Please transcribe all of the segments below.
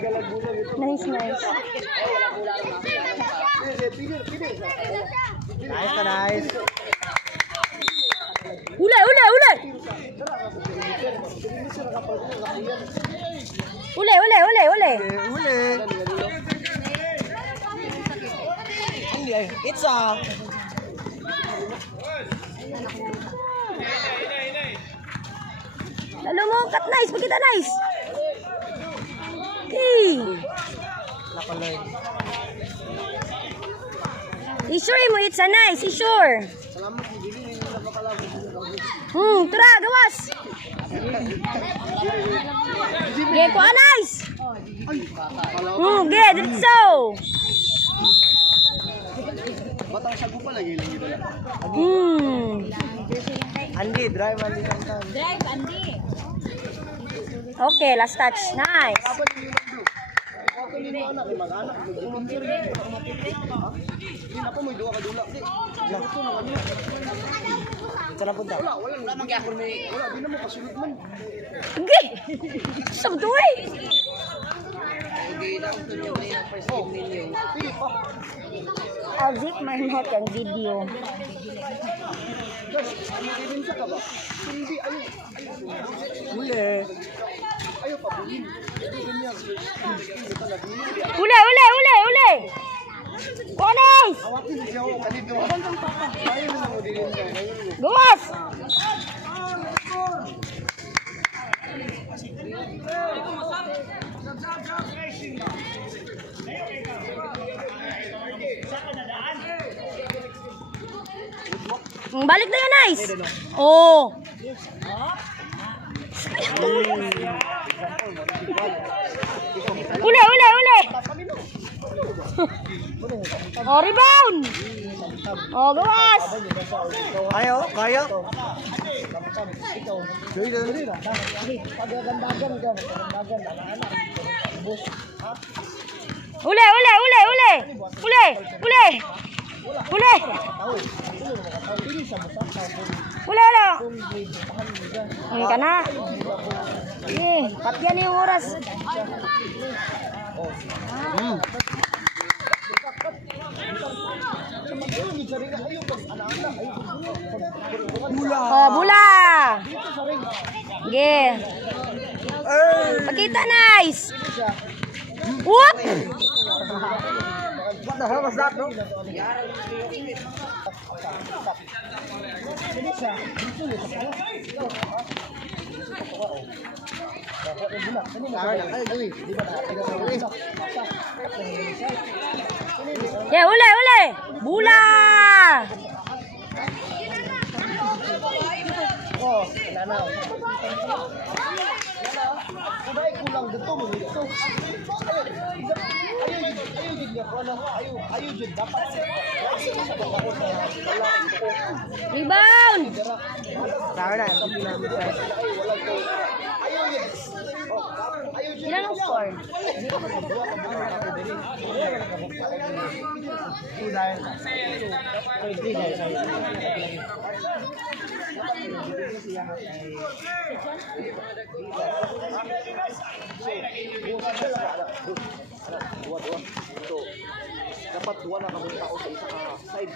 Nice, nice. Nice ka, nice. Uli, uli, uli! Uli, uli, uli, uli! Uli. It's a... Lalo mo, cut nice, magkita nice! Okay! Nakaloy. I-sure mo, it's a nice, i-sure! Tara, gawas! Ge, kuha nice! Ge, diretso! Batang sago pa lagi lang ito. Andi, drive Andi kantan. Drive, Andy. Okay, last touch. Nice. Sana punta. Wala magyakon may. Wala, di na mo kasunod man. Okay. Sabdo eh. I'll zip my note ang video. Uli. Uli, uli, uli, uli. Kuanis! Gawas! Balik na yan, nice! Oh! Uli, uli, uli! Oh, rebound! Oh, gawas! Ayo, kaya. Uli, uli, uli, uli! Uli, uli! Uli! Uli, uli! Ang ka na. Eh, patyan yung oras. Oh, bula! Ge. Pakita, nice! Whoop! What the hell was that, no? Ya, uli, uli! Bula! Oh, nananaw. Sabay kulang dito mo dito. Ayaw jud dapat. Rebound! Tara na, Ilan ang score? dapat duwa na kami tao sa isa ka side.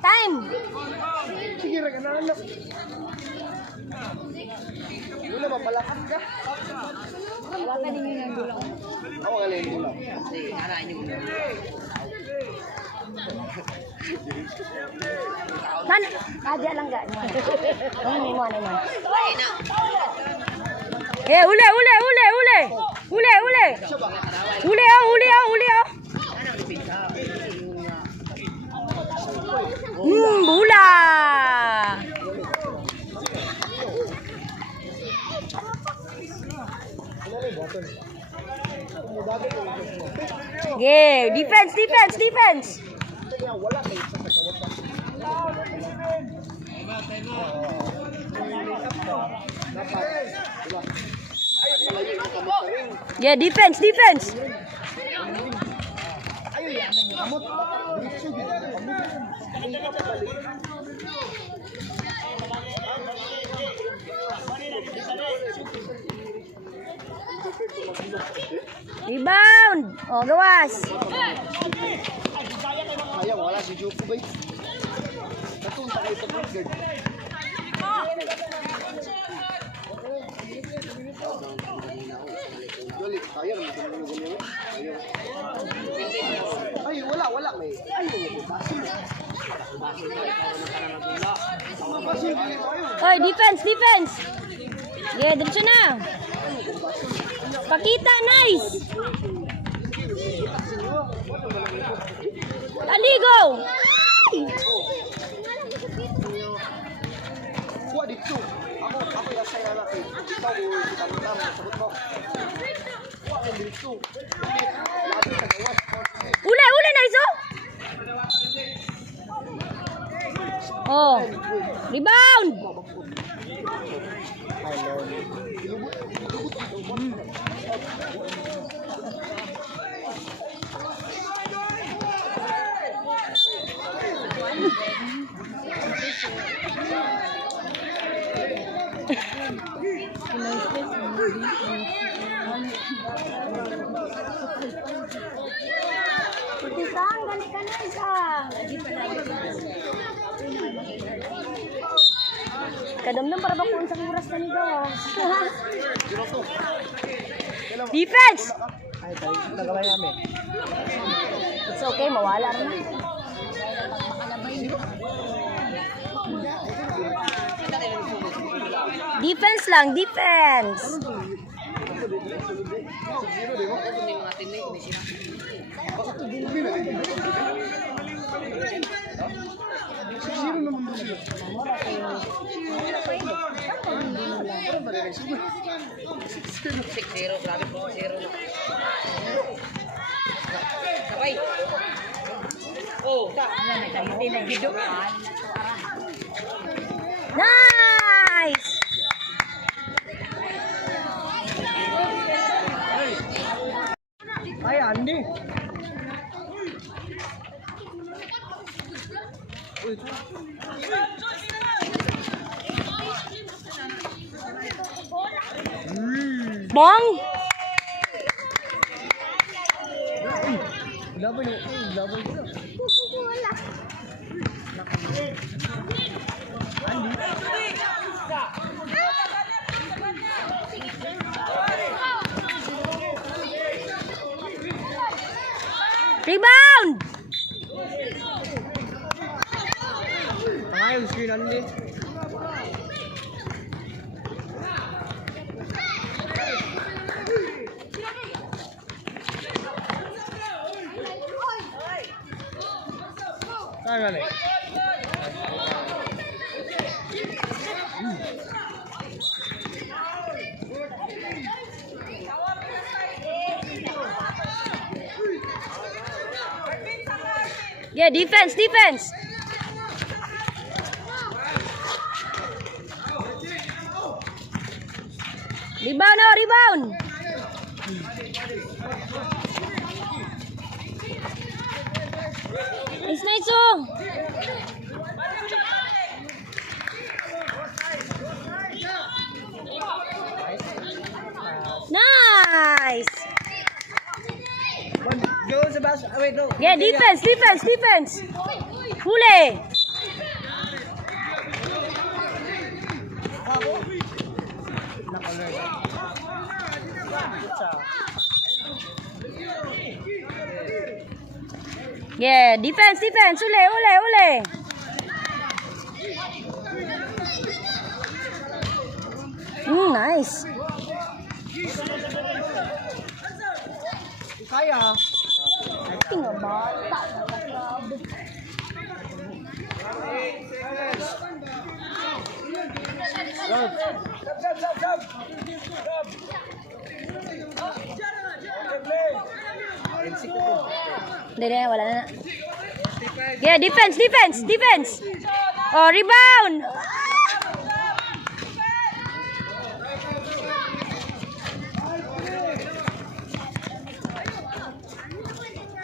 Time! Sige, anak. Wala mapalakas ka. Wala ka din yung nandula ko. Ako galing mo lang. Sige, arahin niyo muna. Nan, kadya lang ga. Ano mo, ano mo? Ay na. Eh, uli, uli, uli, uli! Uli, uli! Uli, oh, uli, oh, uli, oh! Bula! Yeah, defense, defense, defense! Yeah, defense, defense! Amot, diretso gid. Amot. Hindi ka pa balik. Rebound! Oh, gawas. Sayang, wala si Jupo ba? Natunta kayo sa point guard. Jolly, sayang, naman yung ganyan. Ay, wala, may. Ay, basil. Basil, dili tayo. Oy, defense, defense. Yeah, diretso na. Pakita, nice. Aligo. Kuha dito. Ako yung saya na kay. Ikaw, tama-tama, sagot mo. Kuha ka dito. Labi ka gawas. Ule, ule, nice oh. Oh, rebound. Isang, galit ka. Kadamdam para ba kung sa oras na nito? Defense! Ay, tayo, nagaway namin. It's okay, mawala rin. Defense lang, defense. Zero, grabe po, zero na. Sabay. Oh, Nice! Ay, Andy. Bong! Laban yun. Laban yun. Rebound! Ayos, screen Andy. Saan galing? Yeah, defense, defense. Rebound, oh, rebound. Nice, nice, oh. Nice. Go sa bas. Wait, no. Yeah, defense, defense, defense. Huli. Yeah, defense, defense. Ule, ule, ule. Nice. Kaya. Tingnan bata. Hindi, wala na. Yeah, defense, defense, defense. Oh, rebound.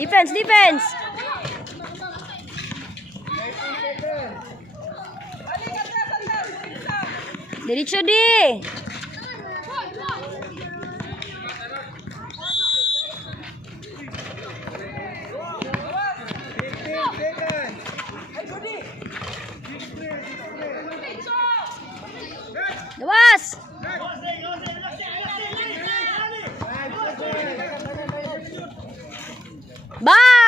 Defense, defense. Diretso di. Luas. Bye.